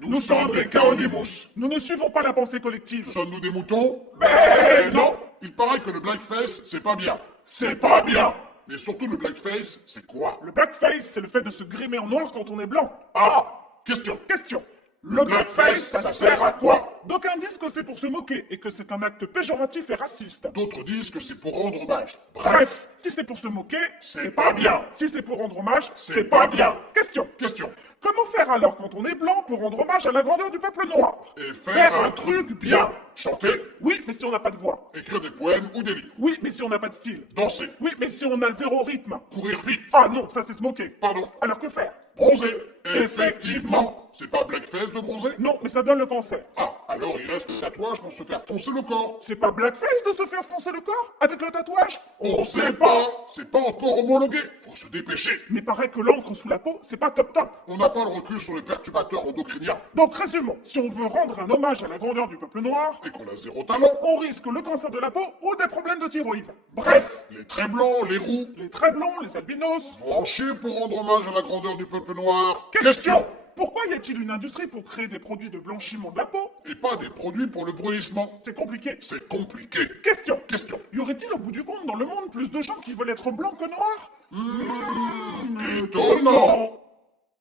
Nous sommes les Kaonimous. Nous ne suivons pas la pensée collective. Sommes-nous des moutons? Mais non. Il paraît que le blackface, c'est pas bien. C'est pas bien. Mais surtout, le blackface, c'est quoi? Le blackface, c'est le fait de se grimer en noir quand on est blanc. Ah! Question. Question. Le blackface, ça sert à quoi? D'aucuns disent que c'est pour se moquer et que c'est un acte péjoratif et raciste. D'autres disent que c'est pour rendre hommage. Bref, si c'est pour se moquer, c'est pas bien. Si c'est pour rendre hommage, c'est pas bien. Question. Question. Comment faire alors quand on est blanc pour rendre hommage à la grandeur du peuple noir? Et faire un truc bien. Chanter, Oui, mais si on n'a pas de voix. écrire des poèmes ou des livres. Oui, mais si on n'a pas de style. Danser, Oui, mais si on a zéro rythme. courir vite. Ah non, ça c'est se moquer. Pardon. Alors que faire? Bronzer. Effectivement. C'est pas blackface de bronzer? Non, mais ça donne le cancer. Ah, alors il reste le tatouage pour se faire foncer le corps. C'est pas blackface de se faire foncer le corps avec le tatouage? On sait pas. C'est pas encore homologué. Faut se dépêcher. Mais paraît que l'encre sous la peau, c'est pas top top. On n'a pas le recul sur les perturbateurs endocriniens. Donc résumons, si on veut rendre un hommage à la grandeur du peuple noir, Et qu'on a zéro talent. on risque le cancer de la peau ou des problèmes de thyroïde. Bref, Les très blancs, les roux, les très blonds, les albinos. vont en chier pour rendre hommage à la grandeur du peuple noir. Question. Pourquoi y a-t-il une industrie pour créer des produits de blanchiment de la peau? Et pas des produits pour le brunissement. C'est compliqué. C'est compliqué. Question. Question. Y aurait-il au bout du compte dans le monde plus de gens qui veulent être blancs que noirs? Étonnant.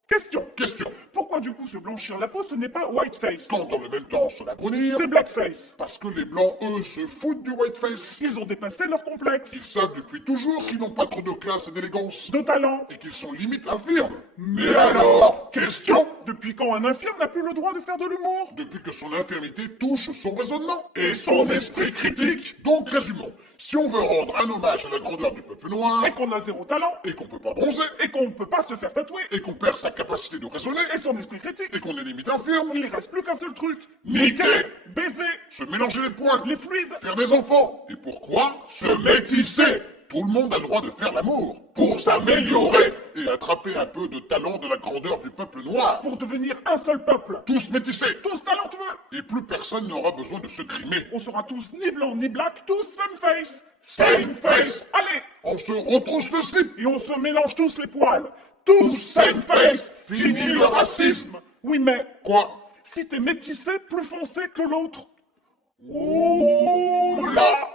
Question. Question. Pourquoi du coup se blanchir la peau ce n'est pas whiteface? Quand dans le même temps se la brunir, C'est blackface. parce que les blancs, eux, se foutent du whiteface. Ils ont dépassé leur complexe. Ils savent depuis toujours qu'ils n'ont pas trop de classe et d'élégance. De talent. Et qu'ils sont limite infirmes. Mais alors, question. Depuis quand un infirme n'a plus le droit de faire de l'humour? Depuis que son infirmité touche son raisonnement. Et son esprit critique. Donc résumons. Si on veut rendre un hommage à la grandeur du peuple noir, Et qu'on a zéro talent. et qu'on peut pas bronzer, Et qu'on ne peut pas se faire tatouer. et qu'on perd sa capacité de raisonner, Et son esprit critique. et qu'on est limite infirme, Il reste plus qu'un seul truc. niquer, Baiser. se mélanger les points, Les fluides. faire des enfants. Et pourquoi? Se métisser. Tout le monde a le droit de faire l'amour pour s'améliorer et attraper un peu de talent de la grandeur du peuple noir. Pour devenir un seul peuple. Tous métissés. Tous talentueux. Et plus personne n'aura besoin de se grimer. On sera tous ni blanc ni black, tous same face. Same face. Allez. On se retrousse le slip. Et on se mélange tous les poils. Tous same face. Fini le racisme. Oui, mais Quoi? si t'es métissé, plus foncé que l'autre. Ouh là.